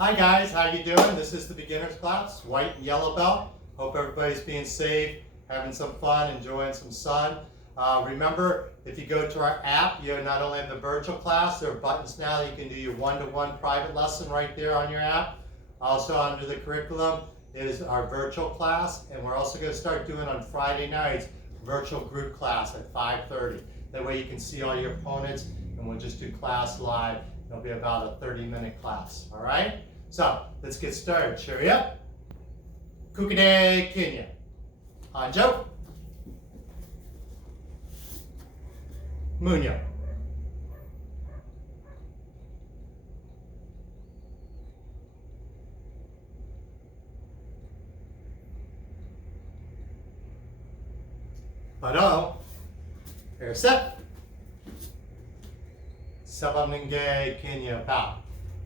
Hi guys, how you doing? This is the beginner's class, white and yellow belt. Hope everybody's being safe, having some fun, enjoying some sun. Remember, if you go to our app, you not only have the virtual class, there are buttons now that you can do your one-to-one private lesson right there on your app. Also under the curriculum is our virtual class, and we're also going to start doing on Friday nights virtual group class at 5:30. That way you can see all your opponents, and we'll just do class live. It'll be about a 30-minute class, all right? So, let's get started. Cheery up. Kukide Kenya. Hanjo. Munyo. Paro. Here set. Sabaminge Kenya Pow.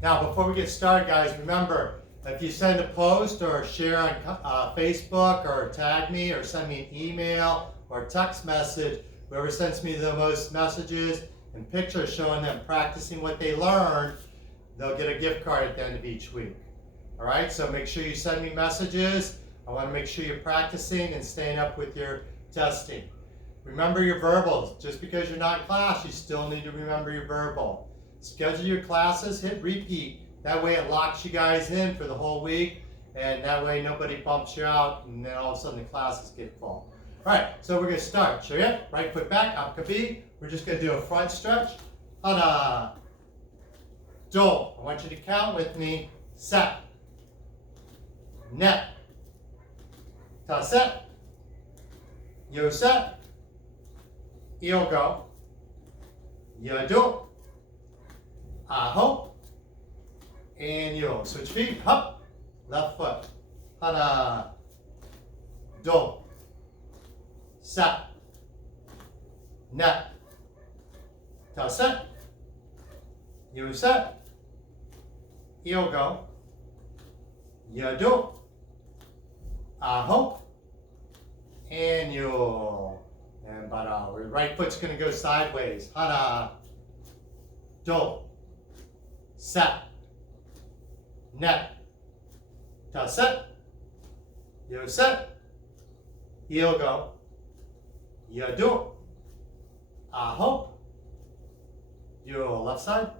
Now, before we get started, guys, remember, if you send a post or share on Facebook or tag me or send me an email or text message, whoever sends me the most messages and pictures showing them practicing what they learned, they'll get a gift card at the end of each week. All right, so make sure you send me messages. I want to make sure you're practicing and staying up with your testing. Remember your verbals. Just because you're not in class, you still need to remember your verbal. Schedule your classes, hit repeat. That way it locks you guys in for the whole week, and that way nobody bumps you out, and then all of a sudden the classes get full. All right, so we're going to start. Show you. Right foot back, up kabi. We're just going to do a front stretch. Hana. Do. I want you to count with me. Set. Net. Ta set. Yo set. Eel go. Yo do. Aho. And yo. Switch feet. Up. Left foot. Hana. Do. Set. Net. Ta set. Yo set. Eel go. Yo do. Aho. And yo. And bara. Your right foot's going to go sideways. Hana. Do. Set. Net. Ta set. Yo set. Eel go. Yo do. Aho. Yo left side.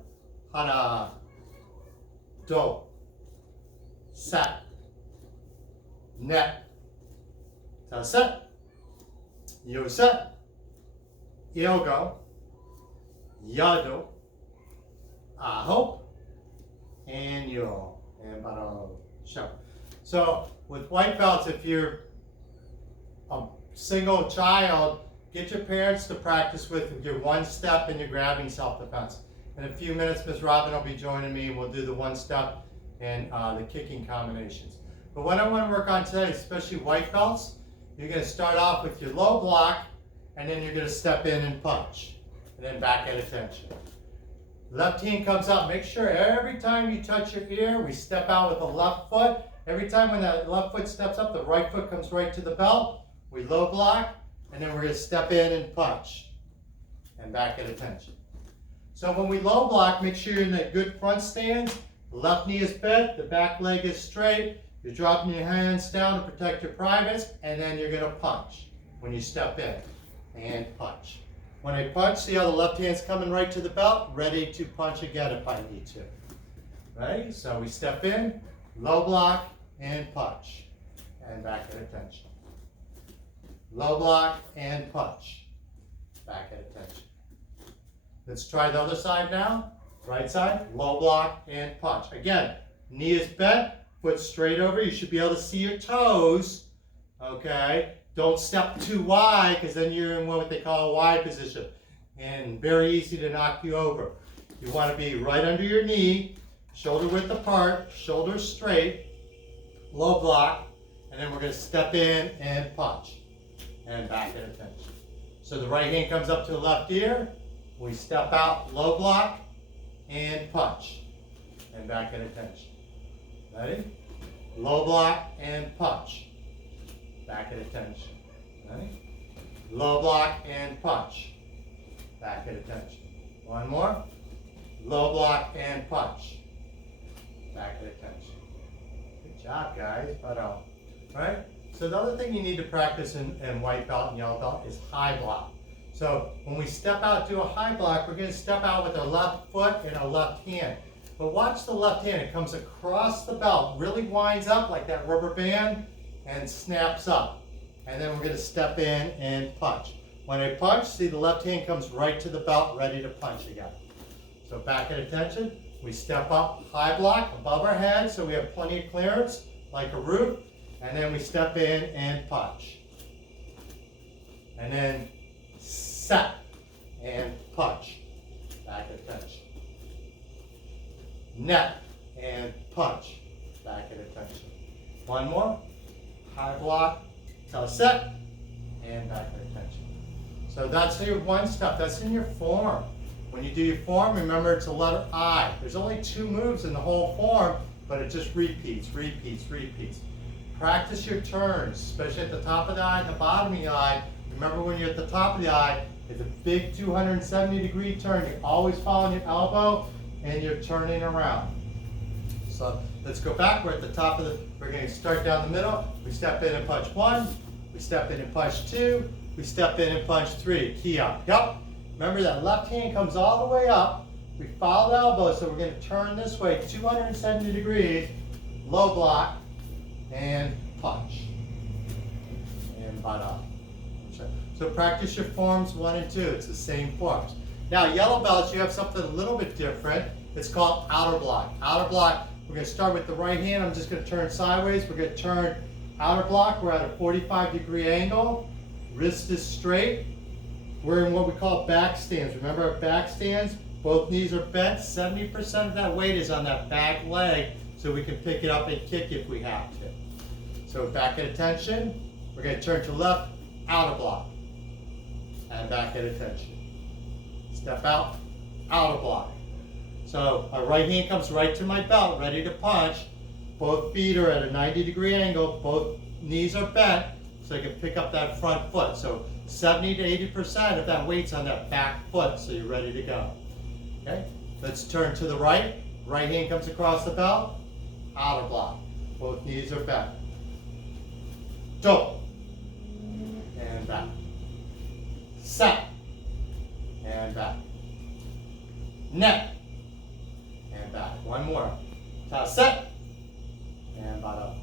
Hana. Do. Set. Net. Ta set. Yo set. Eel go. Ya do. Aho. And yo. And baro. Show. So with white belts, if you're a single child, get your parents to practice with your one step and your grabbing self-defense. In a few minutes, Ms. Robin will be joining me, and we'll do the one step and the kicking combinations. But what I want to work on today, especially white belts, you're going to start off with your low block, and then you're going to step in and punch, and then back at attention. Left hand comes out. Make sure every time you touch your ear, we step out with the left foot. Every time when the left foot steps up, the right foot comes right to the belt. We low block, and then we're going to step in and punch, and back at attention. So when we low block, make sure you're in a good front stance. The left knee is bent, the back leg is straight. You're dropping your hands down to protect your privates, and then you're going to punch when you step in, and punch. When I punch, see how the left hand's coming right to the belt, ready to punch again if I need to. Ready? So we step in, low block, and punch, and back at attention. Low block and punch, back at attention. Let's try the other side now. Right side, low block and punch. Again, knee is bent, foot straight over. You should be able to see your toes, okay? Don't step too wide, because then you're in what they call a wide position, and very easy to knock you over. You want to be right under your knee, shoulder width apart, shoulders straight, low block, and then we're going to step in and punch, and back at attention. So the right hand comes up to the left ear, we step out, low block, and punch, and back at attention. Ready? Low block and punch, back at attention. Ready? Low block and punch, back at attention. One more. Low block and punch, back at attention. Good job, guys. But right? So the other thing you need to practice in white belt and yellow belt is high block. So when we step out to a high block, we're going to step out with our left foot and our left hand. But watch the left hand. It comes across the belt, really winds up like that rubber band, and snaps up. And then we're going to step in and punch. When I punch, see the left hand comes right to the belt, ready to punch again. So back at attention, we step up, high block above our head so we have plenty of clearance, like a roof. And then we step in and punch. And then set and punch. Back at attention. Net and punch. Back at attention. One more. High block till set and back at attention. So that's your one step. That's in your form. When you do your form, remember it's a letter I. There's only 2 moves in the whole form, but it just repeats, repeats, repeats. Practice your turns, especially at the top of the eye and the bottom of the eye. Remember when you're at the top of the eye, it's a big 270-degree turn. You're always following your elbow and you're turning around. So let's go back. We're at the top of we're going to start down the middle. We step in and punch 1. We step in and punch 2. We step in and punch 3. Key up. Yep. Remember that left hand comes all the way up. We follow the elbow, so we're going to turn this way 270 degrees, low block, and punch. And butt up. So practice your forms 1 and 2. It's the same forms. Now, yellow belts, you have something a little bit different. It's called outer block. Outer block, we're going to start with the right hand. I'm just going to turn sideways. We're going to turn outer block. We're at a 45-degree angle. Wrist is straight. We're in what we call back stands. Remember our back stands? Both knees are bent. 70% of that weight is on that back leg, so we can pick it up and kick if we have to. So back at attention. We're going to turn to left, outer block. And back at attention. Step out, outer block. So our right hand comes right to my belt, ready to punch. Both feet are at a 90-degree angle. Both knees are bent, so I can pick up that front foot. So 70 to 80% of that weight's on that back foot, so you're ready to go. Okay? Let's turn to the right. Right hand comes across the belt, outer block. Both knees are bent. Double. And back. Set. And back. Net. And back. One more. Set. And butt up.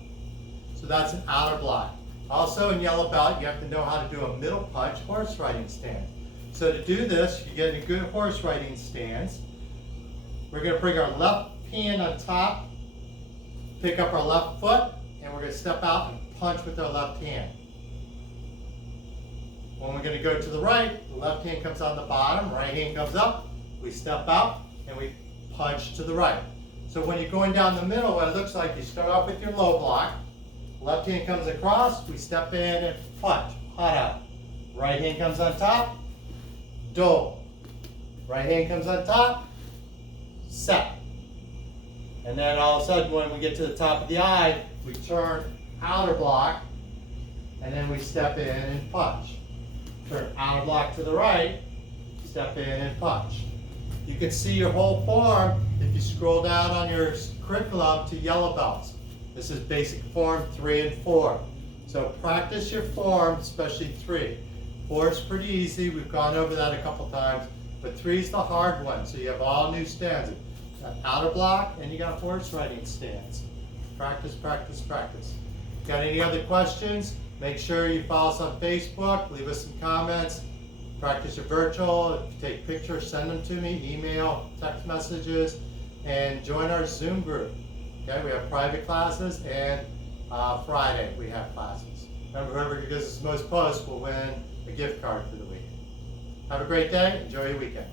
So that's an outer block. Also in yellow belt, you have to know how to do a middle punch horse riding stand. So to do this, you get a good horse riding stance. We're going to bring our left hand on top, pick up our left foot, and we're going to step out and punch with our left hand. When we're going to go to the right, the left hand comes on the bottom, right hand comes up, we step out, and we punch to the right. So when you're going down the middle, what it looks like, you start off with your low block, left hand comes across, we step in and punch, hot out. Right hand comes on top, do. Right hand comes on top, set. And then all of a sudden when we get to the top of the eye, we turn outer block, and then we step in and punch. Turn outer block to the right, step in and punch. You can see your whole form if you scroll down on your curriculum to yellow belts. This is basic form 3 and 4. So practice your form, especially 3. 4 is pretty easy. We've gone over that a couple times. But 3 is the hard one. So you have all new stances. You got outer block and you got horse riding stance. Practice, practice, practice. Got any other questions? Make sure you follow us on Facebook. Leave us some comments. Practice your virtual. If you take pictures, send them to me. Email, text messages, and join our Zoom group. Okay, we have private classes, and Friday we have classes. Remember, whoever gives us the most posts will win a gift card for the week. Have a great day. Enjoy your weekend.